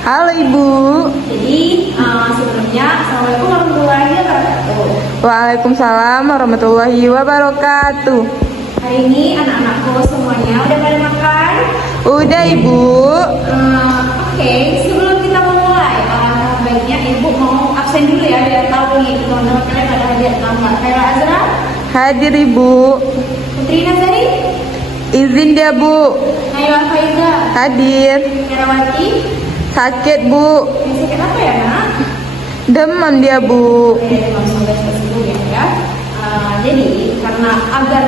Halo Ibu. Jadi sebelumnya Assalamualaikum warahmatullahi wabarakatuh. Waalaikumsalam warahmatullahi wabarakatuh. Hari ini anak-anakku semuanya udah pada makan? Udah Ibu. Oke, sebelum kita memulai, baiknya Ibu mau absen dulu ya biar tahu nih teman-teman kalian ada hadir atau enggak. Khairul Azra, Hadir Ibu. Putri Nazari, Izin dia Bu. Naiwa Faiza, Hadir. Herawati. Sakit Bu. Yang sakit apa ya nak? Demam dia Bu. Langsung cepat sembuh ya. Jadi karena agar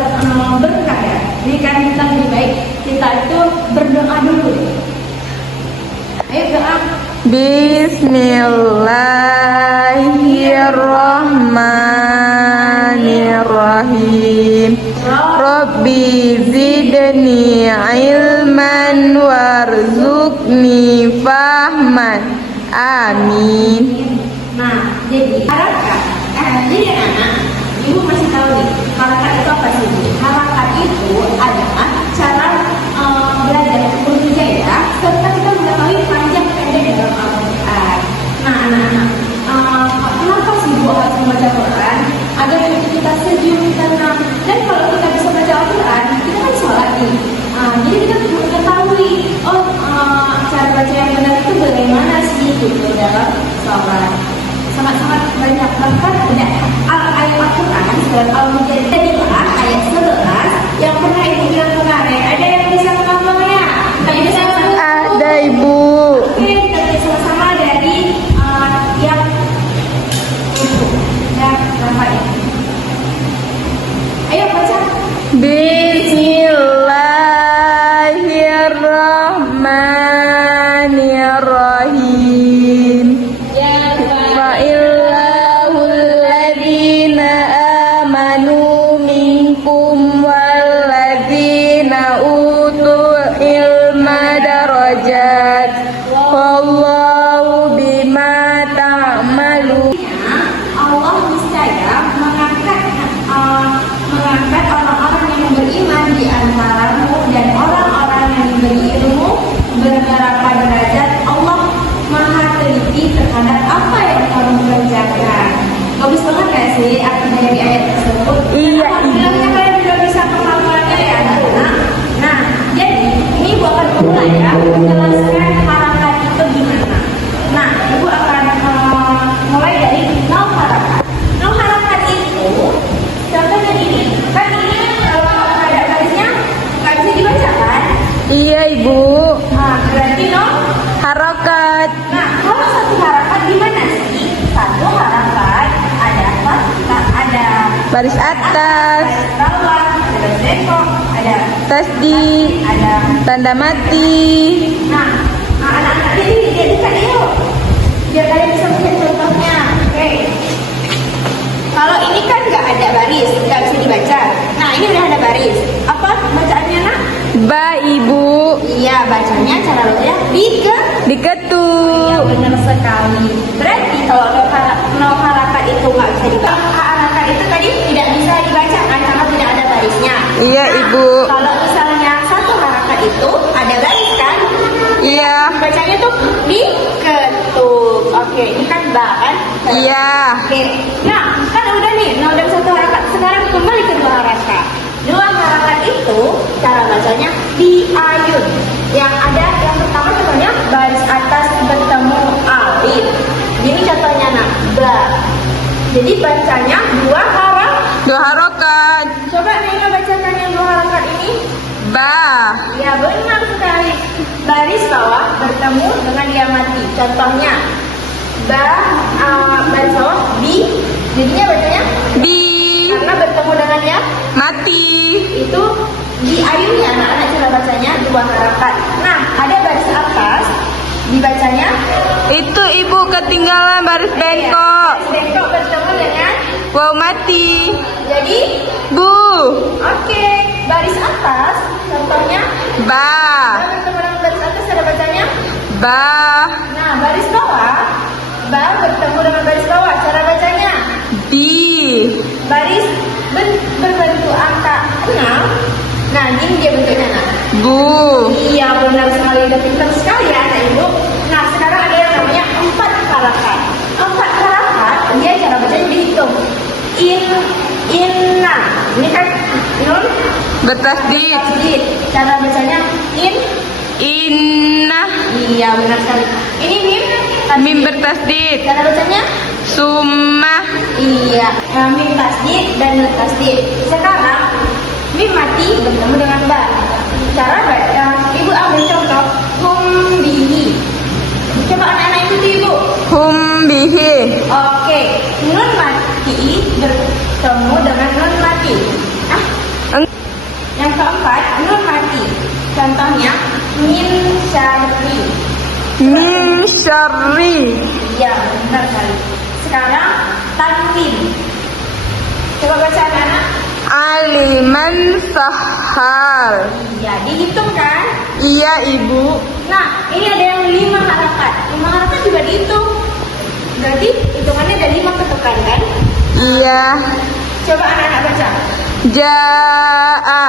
berkah ya, ini kan kita lebih baik kita itu berdoa dulu. Ayo doa. Bismillahirrahmanirrahim. Rabbi zidni ilman warzuqni fahman. Amin. Nah, jadi harakat. Jadi anak, Ibu masih tahu nih, harakat itu apa sih? Harakat itu adalah cara belajar huruf hijaiyah serta kita mengetahui panjang pendek dalam Al-Quran. Nah, anak-anak, kenapa sih Bu harus membaca Quran? Agar kita sejuk, tenang. Dan kalau kita bisa baca Al-Quran, kita kan sholat nih. Jadi kita mengetahui, cara baca yang benar itu bagaimana sih gitu dalam sholat. Sangat-sangat banyak bahkan ada ayat Al-Quran surat Al-Mujadilah ayat 11 yang pernah Ibu bilang kemarin. Ada yang bisa menghafalnya? Ayo sama-sama. Ada Ibu. Oke, kita sama-sama dari yang Ibu dan Bapak ya. Ayo baca. Bismillahirrahmanirrahim. Fa'illahul ladzina amanu minkum walladzina utul ilma darajat. Wallahu bima ta'malun. Allah niscaya mengangkat orang-orang yang beriman di antaramu dan orang-orang yang berilmu beberapa derajat. Allah maha teliti terhadap apa yang kamu kerjakan. Bagus banget gak sih arti dari ayat tersebut? Iya, Alhamdulillah kalian sudah bisa menghafalnya ya anak-anak. Nah, jadi ini Ibu akan mulai ya menjelaskan harakat itu gimana. Nah, Ibu akan mulai dari nol harakat. Nol harakat itu contohnya gini, kan ini kalau ada garisnya nggak bisa dibaca kan? Iya Ibu. Berarti nol. Harokat. Nah, kalau satu harakat gimana sih? Satu harakat adalah kita ada Baris atas. garis bawah, ada garis bengkok, ada Tasdi. ada. Tanda mati. Nah, anak-anak jadi kan yuk, biar kalian bisa melihat contohnya. Oke. Kalau ini kan nggak ada baris, nggak bisa dibaca. Nah, ini udah ada baris. Apa bacaannya nak? Ba Ibu. Iya, bacanya cara bacanya Diketuk. Iya, benar sekali. Berarti kalau nol harakat itu nggak bisa dibaca. Harakat itu tadi tidak bisa dibaca kan karena tidak ada barisnya. Iya Nah, Ibu. Kalau misalnya satu harakat itu ada baris kan? Iya. Bacanya tuh diketuk. Oke, ini kan ba kan? Iya. Oke. Nah, kan udah nih nol dan satu harakat. Sekarang kembali ke dua harakat. Dua harakat itu cara bacanya diayun. Yang ada yang pertama contohnya baris atas bertemu alif. Ini contohnya nak ba. Jadi bacanya dua harakat. Dua harokat. Coba Nina bacakan yang dua harakat ini. Ba. Ya benar sekali. Baris bawah bertemu dengan dia mati. Contohnya baris bawah bi. Jadinya bacanya Di. karena bertemu dengannya Mati. itu diayunnya anak-anak cara bacanya dua harakat. Nah, ada baris atas dibacanya Itu Ibu ketinggalan baris bengkok. baris bengkok bertemu dengan Wow mati. jadi Bu. oke, baris atas contohnya Ba. bertemu dengan baris atas ada bacanya. Ba. Nah, baris bawah ba bertemu dengan baris bawah cara bacanya Di. baris berbentuk angka 6. Nah, ini dia bentuknya nak. Bu. Iya benar sekali, udah pintar sekali ya anak ibu. Nah sekarang bertasdid. Tasdid. Cara bacanya in. Inna. Iya, benar sekali. Ini mim. Mim bertasdid. Cara bacanya Summa. iya, mim tasdid dan nun tasdid. Sekarang mim mati bertemu dengan ba. Cara baca, ibu ambil contoh hum bihi. Coba anak-anak ikuti ibu. Hum bihi. Oke, nun mati bertemu dengan nun mati. Yang keempat, nun mati. Contohnya min syarri. Min syarri. Iya, benar sekali. Sekarang tanwin. Coba baca anak-anak. Aliman sahar. Iya, dihitung kan? Iya ibu. Nah, ini ada yang 5 harakat. 5 harakat juga dihitung. Berarti hitungannya ada 5 ketukan kan? Iya. Coba anak-anak baca. Ja'a.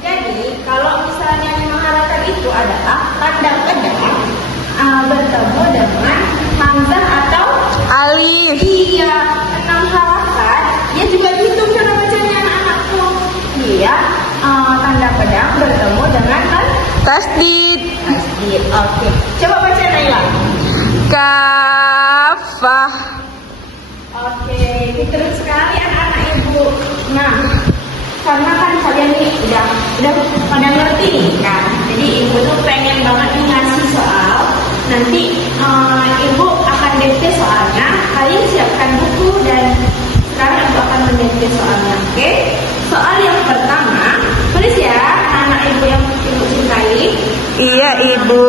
Jadi, kalau misalnya 5 harakat itu adalah tanda pedang bertemu dengan hamzah atau Alif. iya, 6 harakat. Dia juga dihitung cara bacanya anak-anakku. Dia tanda pedang bertemu dengan Tasdid. tasdid. Oke. Coba baca Naila. Kafah. Oke, pintar sekali anak-anak ibu. Nah, karena kan kalian ini udah pada ngerti nih kan. Jadi ibu tuh pengen banget nih ngasih soal. Nanti ibu akan dikte soalnya. Kalian siapkan buku dan sekarang ibu akan mendikte soalnya. Oke? Soal yang pertama, tulis ya anak-anak ibu yang ibu cintai. Iya ibu.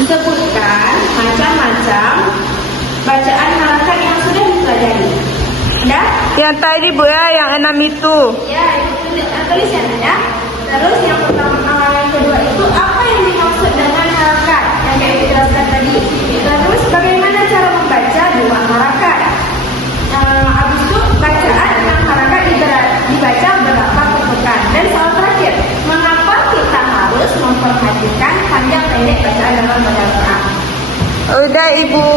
Sebutkan macam-macam bacaan harakat yang sudah dipelajari. Udah? Yang tadi bu ya, yang 6 itu. Ya, itu tulis ya. Terus yang pertama, yang kedua itu apa yang dimaksud dengan harakat yang kayak dijelaskan tadi. Terus bagaimana cara membaca 2 harakat. Habis itu bacaan 6 harakat dibaca berapa ketukan. Dan soal terakhir, mengapa kita harus memperhatikan panjang pendek bacaan dalam Al-Quran? Udah ibu.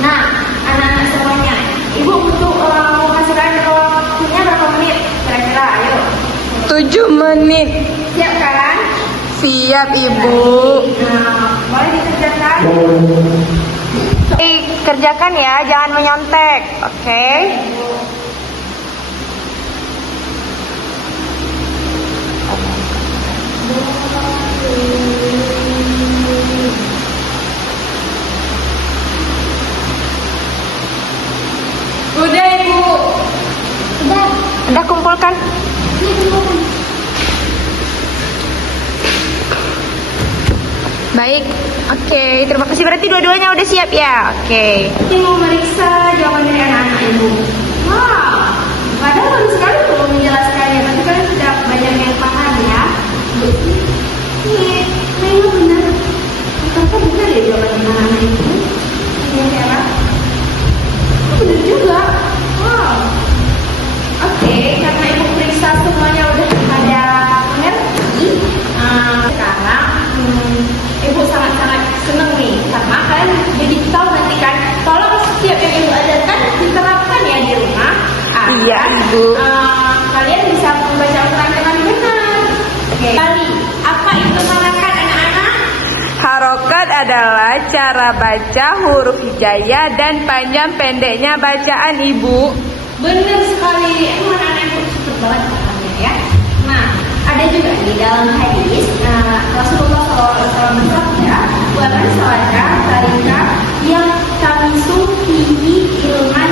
Nah, anak-anak semuanya, ibu butuh mau kasihkan waktunya berapa menit kira-kira, ayo. 7 menit. Siap kan? Siap ibu. Nah, boleh dikerjakan? Kerjakan ya, jangan menyontek. Oke. Udah ibu. Udah kumpulkan. Baik. Oke, terima kasih. Berarti dua-duanya udah siap ya? Oke. Nanti mau meriksa jawaban dari anak-anak ibu. Wah, padahal baru sekali belum menjelaskannya, tapi kan sudah banyak yang paham ya. Iya, memang benar. Kakak benar ya jawaban anak-anak ibu. Iya, Sarah. Benar juga. Wow. Oke, karena ibu periksa semuanya udah pada ngerti. Sekarang ibu sangat-sangat senang nih karena kalian jadi tahu nanti kan kalau setiap yang ibu ajarkan diterapkan ya di rumah. Iya, ibu. Kalian bisa membaca Al-Quran dengan benar. Oke. Kali apa itu harakat anak-anak? Harokat adalah cara baca huruf hijaiyah dan panjang pendeknya bacaan ibu. Benar sekali. Emang anak-anak ibu cepet banget pahamnya ya. Nah, ada juga di dalam hadis Rasulullah SAW bersabda, "Waman sawaja tarika yang tamsu fihi ilman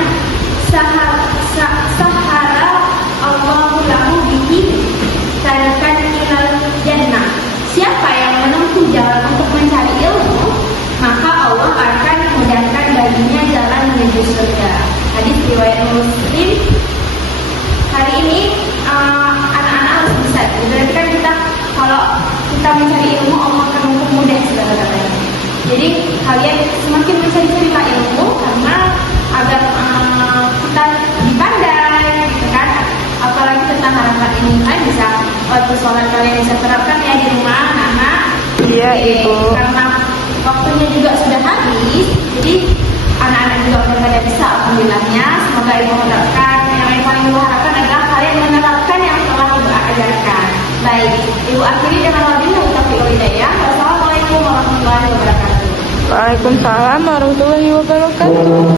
sahara Allahu lahu bihi tarikan ilal jannah." Siapa yang menempuh jalan untuk mencari ilmu, maka Allah akan mudahkan baginya jalan menuju surga. Hadis riwayat Muslim. Hari ini anak-anak harus bisa. Berarti kan kita kalau kita mencari ilmu, Allah akan mempermudah segala-galanya. Jadi kalian semakin mencari-carilah ilmu karena agar kita dipandai, gitu kan? Apalagi tentang harakat ini kan bisa waktu sholat kalian bisa terapkan ya di rumah, anak-anak. Iya, Ibu. Karena waktunya juga sudah habis, jadi anak-anak juga udah pada bisa alhamdulillahnya. Semoga ibu menerapkan. Yang paling ibu harapkan adalah kalian menerapkan yang telah ibu ajarkan. Baik, Ibu akhiri dengan wabillahi taufiq wal hidayah. Wassalamualaikum warahmatullahi wabarakatuh. Waalaikumsalam warahmatullahi wabarakatuh.